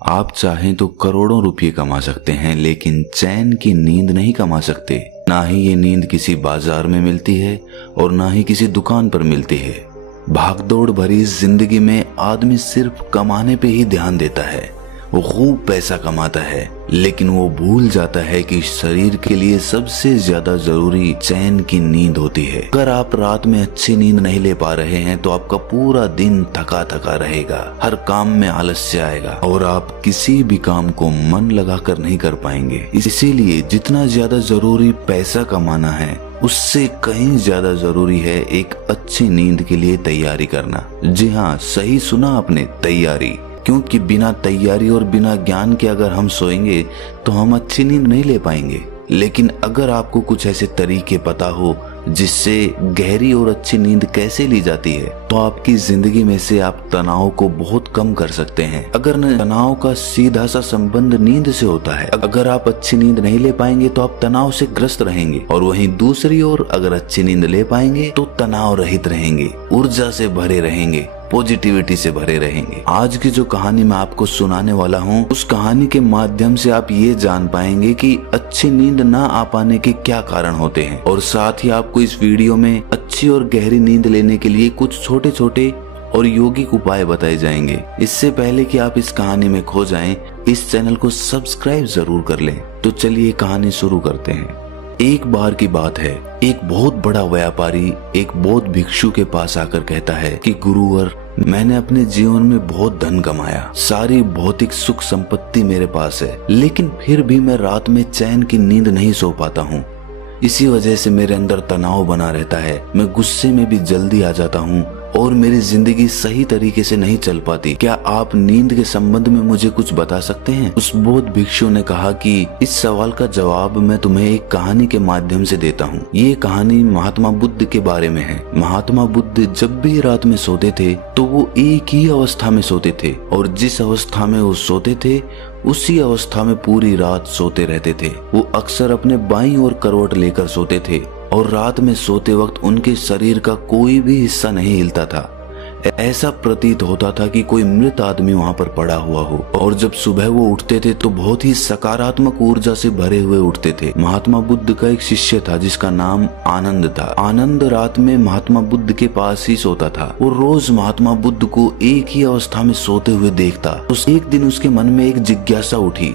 आप चाहें तो करोड़ों रुपये कमा सकते हैं, लेकिन चैन की नींद नहीं कमा सकते। ना ही ये नींद किसी बाजार में मिलती है और ना ही किसी दुकान पर मिलती है। भागदौड़ भरी इस जिंदगी में आदमी सिर्फ कमाने पे ही ध्यान देता है। वो खूब पैसा कमाता है, लेकिन वो भूल जाता है कि शरीर के लिए सबसे ज्यादा जरूरी चैन की नींद होती है। अगर आप रात में अच्छी नींद नहीं ले पा रहे हैं तो आपका पूरा दिन थका थका रहेगा, हर काम में आलस्य आएगा और आप किसी भी काम को मन लगाकर नहीं कर पाएंगे। इसीलिए जितना ज्यादा जरूरी पैसा कमाना है, उससे कहीं ज्यादा जरूरी है एक अच्छी नींद के लिए तैयारी करना। जी हाँ, सही सुना आपने, तैयारी। क्योंकि बिना तैयारी और बिना ज्ञान के अगर हम सोएंगे तो हम अच्छी नींद नहीं ले पाएंगे। लेकिन अगर आपको कुछ ऐसे तरीके पता हो जिससे गहरी और अच्छी नींद कैसे ली जाती है, तो आपकी जिंदगी में से आप तनाव को बहुत कम कर सकते हैं। अगर तनाव का सीधा सा संबंध नींद से होता है। अगर आप अच्छी नींद नहीं ले पाएंगे तो आप तनाव से ग्रस्त रहेंगे, और वहीं दूसरी ओर अगर अच्छी नींद ले पाएंगे तो तनाव रहित रहेंगे, ऊर्जा से भरे रहेंगे, पॉजिटिविटी से भरे रहेंगे। आज की जो कहानी मैं आपको सुनाने वाला हूँ, उस कहानी के माध्यम से आप ये जान पाएंगे कि अच्छी नींद ना आ पाने के क्या कारण होते हैं, और साथ ही आपको इस वीडियो में अच्छी और गहरी नींद लेने के लिए कुछ छोटे छोटे और यौगिक उपाय बताए जाएंगे। इससे पहले कि आप इस कहानी में खो जाएं, इस चैनल को सब्सक्राइब जरूर कर लें। तो चलिए कहानी शुरू करते हैं। एक बार की बात है, एक बहुत बड़ा व्यापारी एक बौद्ध भिक्षु के पास आकर कहता है कि गुरुवर, मैंने अपने जीवन में बहुत धन कमाया, सारी भौतिक सुख संपत्ति मेरे पास है, लेकिन फिर भी मैं रात में चैन की नींद नहीं सो पाता हूँ। इसी वजह से मेरे अंदर तनाव बना रहता है, मैं गुस्से में भी जल्दी आ जाता हूँ और मेरी जिंदगी सही तरीके से नहीं चल पाती। क्या आप नींद के संबंध में मुझे कुछ बता सकते हैं? उस बौद्ध भिक्षु ने कहा कि इस सवाल का जवाब मैं तुम्हें एक कहानी के माध्यम से देता हूँ। ये कहानी महात्मा बुद्ध के बारे में है। महात्मा बुद्ध जब भी रात में सोते थे तो वो एक ही अवस्था में सोते थे, और जिस अवस्था में वो सोते थे उसी अवस्था में पूरी रात सोते रहते थे। वो अक्सर अपने बाईं ओर करवट लेकर सोते थे और रात में सोते वक्त उनके शरीर का कोई भी हिस्सा नहीं हिलता था। ऐसा प्रतीत होता था कि कोई मृत आदमी वहां पर पड़ा हुआ हो। और जब सुबह वो उठते थे तो बहुत ही सकारात्मक ऊर्जा से भरे हुए उठते थे। महात्मा बुद्ध का एक शिष्य था जिसका नाम आनंद था। आनंद रात में महात्मा बुद्ध के पास ही सोता था। वो रोज महात्मा बुद्ध को एक ही अवस्था में सोते हुए देखता। तो एक दिन उसके मन में एक जिज्ञासा उठी।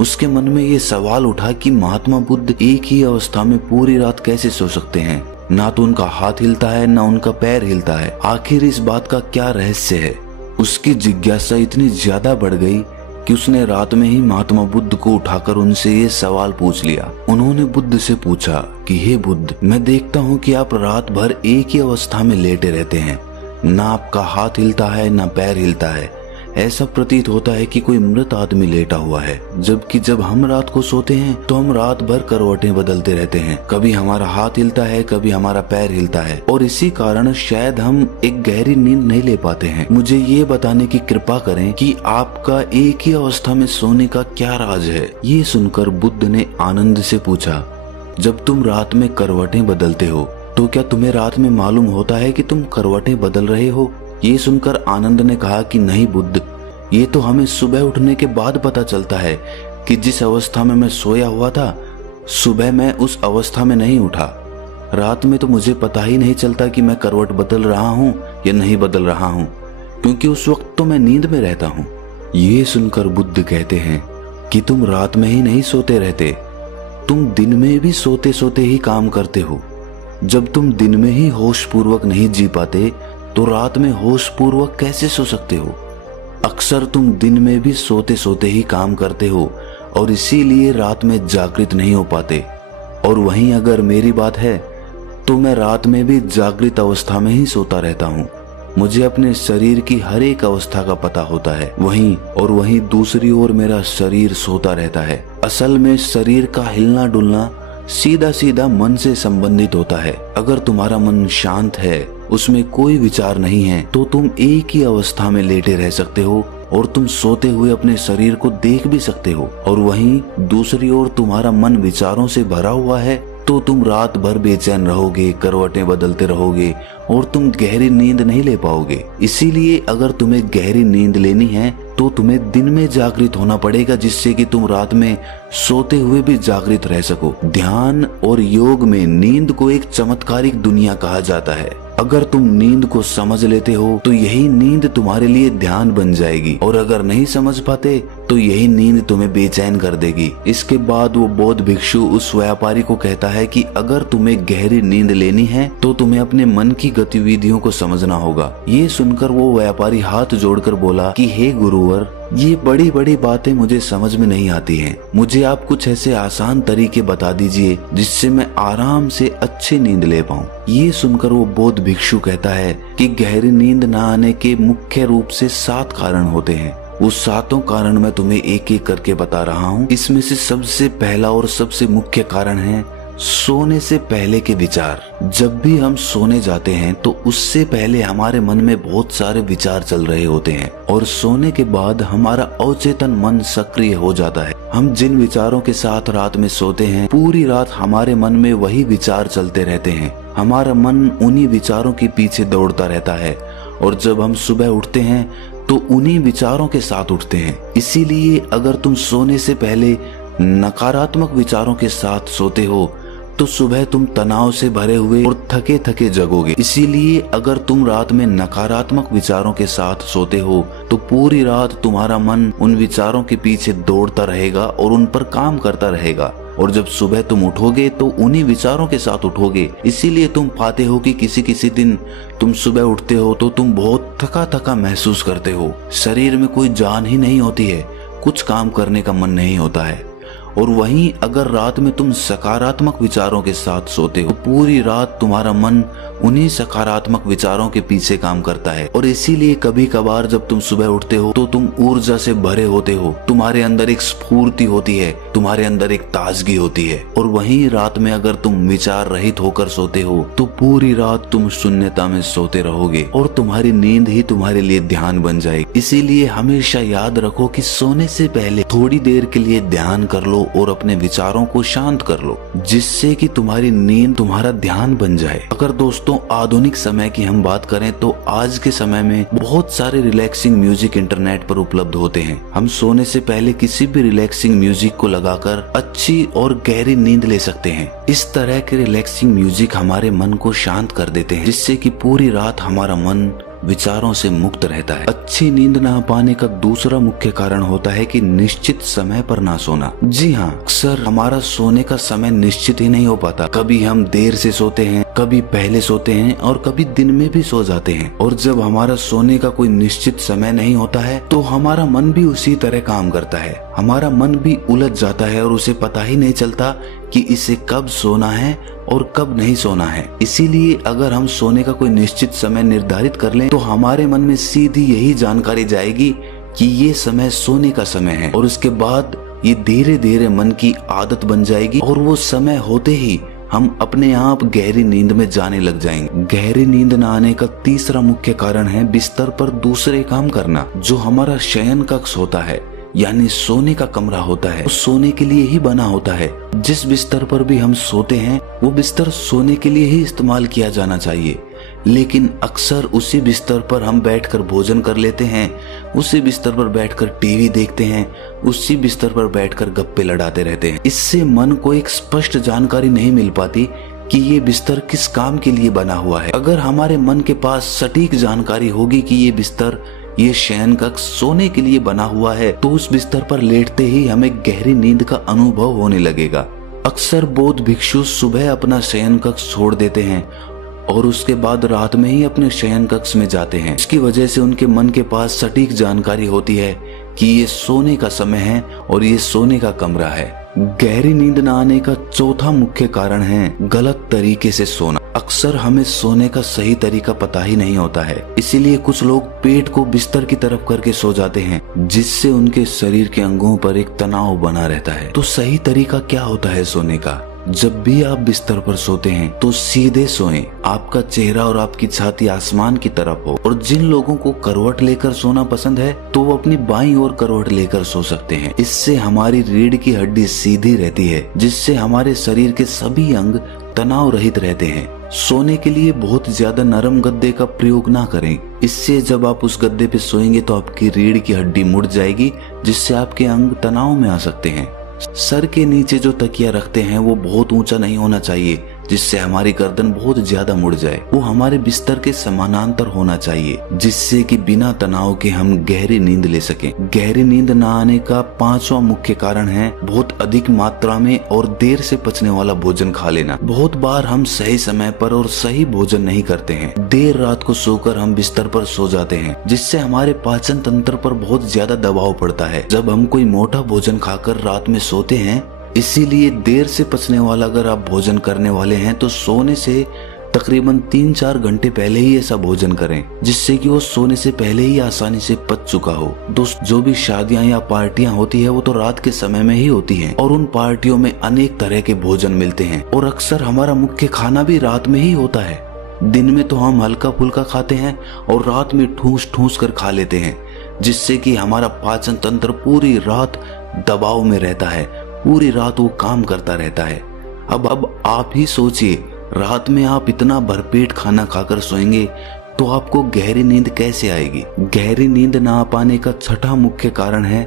उसके मन में ये सवाल उठा कि महात्मा बुद्ध एक ही अवस्था में पूरी रात कैसे सो सकते हैं? ना तो उनका हाथ हिलता है, ना उनका पैर हिलता है। आखिर इस बात का क्या रहस्य है? उसकी जिज्ञासा इतनी ज्यादा बढ़ गई कि उसने रात में ही महात्मा बुद्ध को उठाकर उनसे ये सवाल पूछ लिया। उन्होंने बुद्ध से पूछा कि हे बुद्ध, मैं देखता हूँ कि आप रात भर एक ही अवस्था में लेटे रहते हैं, ना आपका हाथ हिलता है ना पैर हिलता है। ऐसा प्रतीत होता है कि कोई मृत आदमी लेटा हुआ है। जबकि जब हम रात को सोते हैं तो हम रात भर करवटें बदलते रहते हैं, कभी हमारा हाथ हिलता है, कभी हमारा पैर हिलता है, और इसी कारण शायद हम एक गहरी नींद नहीं ले पाते हैं। मुझे ये बताने की कृपा करें कि आपका एक ही अवस्था में सोने का क्या राज है? ये सुनकर बुद्ध ने आनंद से पूछा, जब तुम रात में करवटें बदलते हो तो क्या तुम्हें रात में मालूम होता है कि तुम करवटें बदल रहे हो? ये सुनकर आनंद ने कहा कि नहीं बुद्ध, ये तो हमें सुबह उठने के बाद पता चलता है कि जिस अवस्था में मैं सोया हुआ था, सुबह मैं उस अवस्था में नहीं उठा। रात में तो मुझे पता ही नहीं चलता कि मैं करवट बदल रहा हूँ या नहीं बदल रहा हूँ, क्योंकि उस वक्त तो मैं नींद में रहता हूँ। ये सुनकर बुद्ध कहते हैं कि तुम रात में ही नहीं सोते रहते, तुम दिन में भी सोते सोते ही काम करते हो। जब तुम दिन में ही होश पूर्वक नहीं जी पाते तो रात में होश पूर्वक कैसे सो सकते हो? अक्सर तुम दिन में भी सोते सोते ही काम करते हो और इसीलिए रात में जागृत नहीं हो पाते। और वहीं अगर मेरी बात है तो मैं रात में भी जागृत अवस्था में ही सोता रहता हूँ। मुझे अपने शरीर की हर एक अवस्था का पता होता है। वहीं दूसरी ओर मेरा शरीर सोता रहता है। असल में शरीर का हिलना डुलना सीधा सीधा मन से संबंधित होता है। अगर तुम्हारा मन शांत है, उसमें कोई विचार नहीं है, तो तुम एक ही अवस्था में लेटे रह सकते हो और तुम सोते हुए अपने शरीर को देख भी सकते हो। और वहीं दूसरी ओर तुम्हारा मन विचारों से भरा हुआ है तो तुम रात भर बेचैन रहोगे, करवटें बदलते रहोगे और तुम गहरी नींद नहीं ले पाओगे। इसीलिए अगर तुम्हें गहरी नींद लेनी है तो तुम्हें दिन में जागृत होना पड़ेगा, जिससे कि तुम रात में सोते हुए भी जागृत रह सको। ध्यान और योग में नींद को एक चमत्कारिक दुनिया कहा जाता है। अगर तुम नींद को समझ लेते हो तो यही नींद तुम्हारे लिए ध्यान बन जाएगी, और अगर नहीं समझ पाते तो यही नींद तुम्हें बेचैन कर देगी। इसके बाद वो बौद्ध भिक्षु उस व्यापारी को कहता है कि अगर तुम्हें गहरी नींद लेनी है तो तुम्हें अपने मन की गतिविधियों को समझना होगा। ये सुनकर वो व्यापारी हाथ जोड़कर बोला कि हे गुरुवर, ये बड़ी बड़ी बातें मुझे समझ में नहीं आती हैं। मुझे आप कुछ ऐसे आसान तरीके बता दीजिए जिससे मैं आराम से अच्छी नींद ले पाऊं। ये सुनकर वो बौद्ध भिक्षु कहता है कि गहरी नींद न आने के मुख्य रूप से 7 कारण होते हैं। उस 7 कारण मैं तुम्हें एक एक करके बता रहा हूँ। इसमें से सबसे पहला और सबसे मुख्य कारण है सोने से पहले के विचार। जब भी हम सोने जाते हैं तो उससे पहले हमारे मन में बहुत सारे विचार चल रहे होते हैं, और सोने के बाद हमारा अवचेतन मन सक्रिय हो जाता है। हम जिन विचारों के साथ रात में सोते हैं, पूरी रात हमारे मन में वही विचार चलते रहते हैं। हमारा मन उन्हीं विचारों के पीछे दौड़ता रहता है, और जब हम सुबह उठते हैं तो उन्हीं विचारों के साथ उठते हैं। इसीलिए अगर तुम सोने से पहले नकारात्मक विचारों के साथ सोते हो तो सुबह तुम तनाव से भरे हुए और थके थके जगोगे। इसीलिए अगर तुम रात में नकारात्मक विचारों के साथ सोते हो तो पूरी रात तुम्हारा मन उन विचारों के पीछे दौड़ता रहेगा और उन पर काम करता रहेगा, और जब सुबह तुम उठोगे तो उन्हीं विचारों के साथ उठोगे। इसीलिए तुम पाते हो कि किसी किसी दिन तुम सुबह उठते हो तो तुम बहुत थका थका महसूस करते हो, शरीर में कोई जान ही नहीं होती है, कुछ काम करने का मन नहीं होता है। और वहीं अगर रात में तुम सकारात्मक विचारों के साथ सोते हो, पूरी रात तुम्हारा मन उन्हीं सकारात्मक विचारों के पीछे काम करता है, और इसीलिए कभी कभार जब तुम सुबह उठते हो तो तुम ऊर्जा से भरे होते हो, तुम्हारे अंदर एक स्फूर्ति होती है, तुम्हारे अंदर एक ताजगी होती है। और वहीं रात में अगर तुम विचार रहित होकर सोते हो तो पूरी रात तुम शून्यता में सोते रहोगे, और तुम्हारी नींद ही तुम्हारे लिए ध्यान बन जाएगी। इसीलिए हमेशा याद रखो कि सोने से पहले थोड़ी देर के लिए ध्यान कर लो और अपने विचारों को शांत कर लो, जिससे कि तुम्हारी नींद तुम्हारा ध्यान बन जाए। अगर दोस्तों आधुनिक समय की हम बात करें तो आज के समय में बहुत सारे रिलैक्सिंग म्यूजिक इंटरनेट पर उपलब्ध होते हैं। हम सोने से पहले किसी भी रिलैक्सिंग म्यूजिक को लगाकर अच्छी और गहरी नींद ले सकते हैं। इस तरह के रिलैक्सिंग म्यूजिक हमारे मन को शांत कर देते हैं, जिससे कि पूरी रात हमारा मन विचारों से मुक्त रहता है। अच्छी नींद ना पाने का दूसरा मुख्य कारण होता है कि निश्चित समय पर ना सोना। जी हाँ, अक्सर हमारा सोने का समय निश्चित ही नहीं हो पाता। कभी हम देर से सोते हैं, कभी पहले सोते हैं, और कभी दिन में भी सो जाते हैं। और जब हमारा सोने का कोई निश्चित समय नहीं होता है तो हमारा मन भी उसी तरह काम करता है। हमारा मन भी उलझ जाता है और उसे पता ही नहीं चलता कि इसे कब सोना है और कब नहीं सोना है। इसीलिए अगर हम सोने का कोई निश्चित समय निर्धारित कर लें तो हमारे मन में सीधी यही जानकारी जाएगी कि ये समय सोने का समय है, और उसके बाद ये धीरे धीरे मन की आदत बन जाएगी, और वो समय होते ही हम अपने आप गहरी नींद में जाने लग जाएंगे। गहरी नींद न आने का तीसरा मुख्य कारण है बिस्तर पर दूसरे काम करना। जो हमारा शयन कक्ष होता है, यानी सोने का कमरा होता है, वो सोने के लिए ही बना होता है। जिस बिस्तर पर भी हम सोते हैं वो बिस्तर सोने के लिए ही इस्तेमाल किया जाना चाहिए, लेकिन अक्सर उसी बिस्तर पर हम बैठकर भोजन कर लेते हैं, उसी बिस्तर पर बैठकर टीवी देखते हैं, उसी बिस्तर पर बैठकर गप्पे लड़ाते रहते हैं। इससे मन को एक स्पष्ट जानकारी नहीं मिल पाती कि ये बिस्तर किस काम के लिए बना हुआ है। अगर हमारे मन के पास सटीक जानकारी होगी कि ये बिस्तर, ये शयन कक्ष सोने के लिए बना हुआ है, तो उस बिस्तर पर लेटते ही हमें गहरी नींद का अनुभव होने लगेगा। अक्सर बौद्ध भिक्षु सुबह अपना शयन कक्ष छोड़ देते हैं और उसके बाद रात में ही अपने शयन कक्ष में जाते हैं। इसकी वजह से उनके मन के पास सटीक जानकारी होती है कि ये सोने का समय है और ये सोने का कमरा है। गहरी नींद न आने का चौथा मुख्य कारण है गलत तरीके से सोना। अक्सर हमें सोने का सही तरीका पता ही नहीं होता है, इसीलिए कुछ लोग पेट को बिस्तर की तरफ करके सो जाते हैं, जिससे उनके शरीर के अंगों पर एक तनाव बना रहता है। तो सही तरीका क्या होता है सोने का? जब भी आप बिस्तर पर सोते हैं तो सीधे सोएं, आपका चेहरा और आपकी छाती आसमान की तरफ हो। और जिन लोगों को करवट लेकर सोना पसंद है तो वो अपनी बाईं ओर करवट लेकर सो सकते हैं। इससे हमारी रीढ़ की हड्डी सीधी रहती है, जिससे हमारे शरीर के सभी अंग तनाव रहित रहते हैं। सोने के लिए बहुत ज्यादा नरम गद्दे का प्रयोग ना करें। इससे जब आप उस गद्दे पे सोएंगे तो आपकी रीढ़ की हड्डी मुड़ जाएगी, जिससे आपके अंग तनाव में आ सकते हैं। सर के नीचे जो तकिया रखते हैं वो बहुत ऊंचा नहीं होना चाहिए, जिससे हमारी गर्दन बहुत ज्यादा मुड़ जाए। वो हमारे बिस्तर के समानांतर होना चाहिए, जिससे कि बिना तनाव के हम गहरी नींद ले सकें। गहरी नींद न आने का 5वां मुख्य कारण है बहुत अधिक मात्रा में और देर से पचने वाला भोजन खा लेना। बहुत बार हम सही समय पर और सही भोजन नहीं करते हैं। देर रात को सोकर हम बिस्तर पर सो जाते हैं, जिससे हमारे पाचन तंत्र पर बहुत ज्यादा दबाव पड़ता है जब हम कोई मोटा भोजन खाकर रात में सोते हैं। इसीलिए देर से पचने वाला अगर आप भोजन करने वाले हैं तो सोने से तकरीबन 3-4 घंटे पहले ही ऐसा भोजन करें, जिससे कि वो सोने से पहले ही आसानी से पच चुका हो। दोस्त, जो भी शादियां या पार्टियां होती है वो तो रात के समय में ही होती हैं, और उन पार्टियों में अनेक तरह के भोजन मिलते हैं और अक्सर हमारा मुख्य खाना भी रात में ही होता है। दिन में तो हम हल्का फुल्का खाते हैं और रात में ठूस ठूस कर खा लेते हैं, जिससे कि हमारा पाचन तंत्र पूरी रात दबाव में रहता है, पूरी रात वो काम करता रहता है। अब आप ही सोचिए, रात में आप इतना भरपेट खाना खाकर सोएंगे तो आपको गहरी नींद कैसे आएगी। गहरी नींद ना आ पाने का 6वां मुख्य कारण है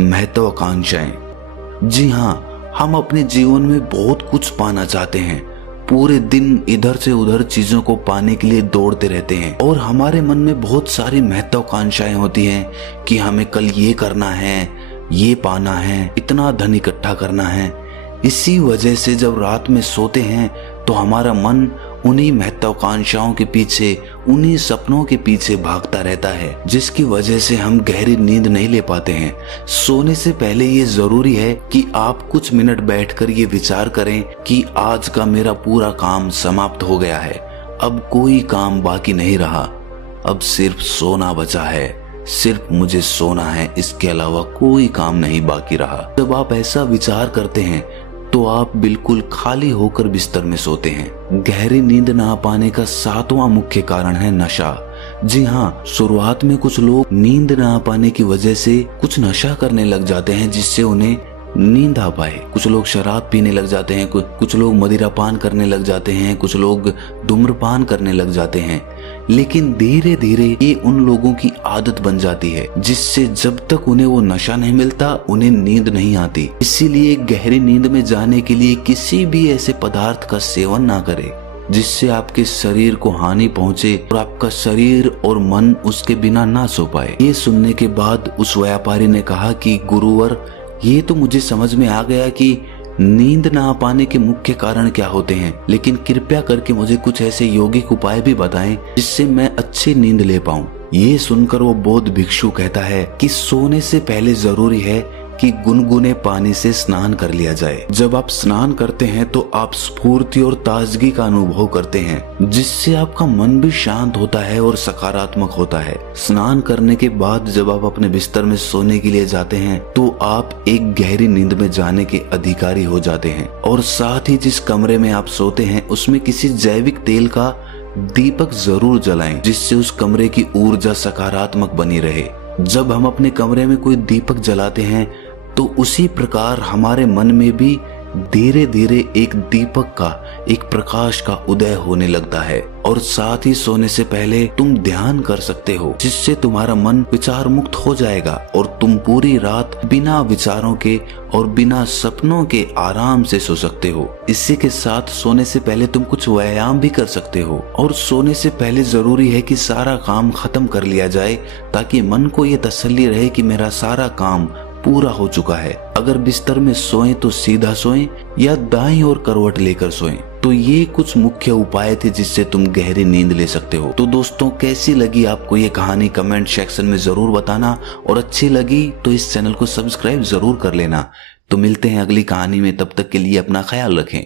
महत्वाकांक्षाएं। जी हाँ, हम अपने जीवन में बहुत कुछ पाना चाहते हैं। पूरे दिन इधर से उधर चीजों को पाने के लिए दौड़ते रहते हैं और हमारे मन में बहुत सारी महत्वाकांक्षाएं होती हैं कि हमें कल ये करना है, ये पाना है, इतना धन इकट्ठा करना है। इसी वजह से जब रात में सोते हैं तो हमारा मन उन्हीं महत्वाकांक्षाओं के पीछे, उन्हीं सपनों के पीछे भागता रहता है, जिसकी वजह से हम गहरी नींद नहीं ले पाते हैं। सोने से पहले ये जरूरी है कि आप कुछ मिनट बैठकर ये विचार करें कि आज का मेरा पूरा काम समाप्त हो गया है, अब कोई काम बाकी नहीं रहा, अब सिर्फ सोना बचा है, सिर्फ मुझे सोना है, इसके अलावा कोई काम नहीं बाकी रहा। जब आप ऐसा विचार करते हैं तो आप बिल्कुल खाली होकर बिस्तर में सोते हैं। गहरी नींद ना आ पाने का 7वां मुख्य कारण है नशा। जी हाँ, शुरुआत में कुछ लोग नींद ना आ पाने की वजह से कुछ नशा करने लग जाते हैं, जिससे उन्हें नींद आ पाए। कुछ लोग शराब पीने लग जाते हैं, कुछ लोग मदिरा पान करने लग जाते हैं, कुछ लोग धूम्रपान करने लग जाते हैं। लेकिन धीरे धीरे ये उन लोगों की आदत बन जाती है, जिससे जब तक उन्हें वो नशा नहीं मिलता उन्हें नींद नहीं आती। इसीलिए गहरी नींद में जाने के लिए किसी भी ऐसे पदार्थ का सेवन ना करें जिससे आपके शरीर को हानि पहुंचे और आपका शरीर और मन उसके बिना ना सो पाए। ये सुनने के बाद उस व्यापारी ने कहा कि गुरुवर, ये तो मुझे समझ में आ गया कि नींद ना आ पाने के मुख्य कारण क्या होते हैं, लेकिन कृपया करके मुझे कुछ ऐसे यौगिक उपाय भी बताएं जिससे मैं अच्छी नींद ले पाऊं। ये सुनकर वो बौद्ध भिक्षु कहता है कि सोने से पहले जरूरी है कि गुनगुने पानी से स्नान कर लिया जाए। जब आप स्नान करते हैं तो आप स्फूर्ति और ताजगी का अनुभव करते हैं, जिससे आपका मन भी शांत होता है और सकारात्मक होता है। स्नान करने के बाद जब आप अपने बिस्तर में सोने के लिए जाते हैं तो आप एक गहरी नींद में जाने के अधिकारी हो जाते हैं। और साथ ही जिस कमरे में आप सोते हैं उसमें किसी जैविक तेल का दीपक जरूर जलाएं, जिससे उस कमरे की ऊर्जा सकारात्मक बनी रहे। जब हम अपने कमरे में कोई दीपक जलाते हैं तो उसी प्रकार हमारे मन में भी धीरे धीरे एक दीपक का, एक प्रकाश का उदय होने लगता है। और साथ ही सोने से पहले तुम ध्यान कर सकते हो, जिससे तुम्हारा मन विचार मुक्त हो जाएगा और तुम पूरी रात बिना विचारों के और बिना सपनों के आराम से सो सकते हो। इसी के साथ सोने से पहले तुम कुछ व्यायाम भी कर सकते हो। और सोने से पहले जरूरी है कि सारा काम खत्म कर लिया जाए, ताकि मन को ये तसल्ली रहे कि मेरा सारा काम पूरा हो चुका है। अगर बिस्तर में सोएं तो सीधा सोएं या दाईं ओर करवट लेकर सोएं। तो ये कुछ मुख्य उपाय थे जिससे तुम गहरी नींद ले सकते हो। तो दोस्तों, कैसी लगी आपको ये कहानी कमेंट सेक्शन में जरूर बताना, और अच्छी लगी तो इस चैनल को सब्सक्राइब जरूर कर लेना। तो मिलते हैं अगली कहानी में, तब तक के लिए अपना ख्याल रखें।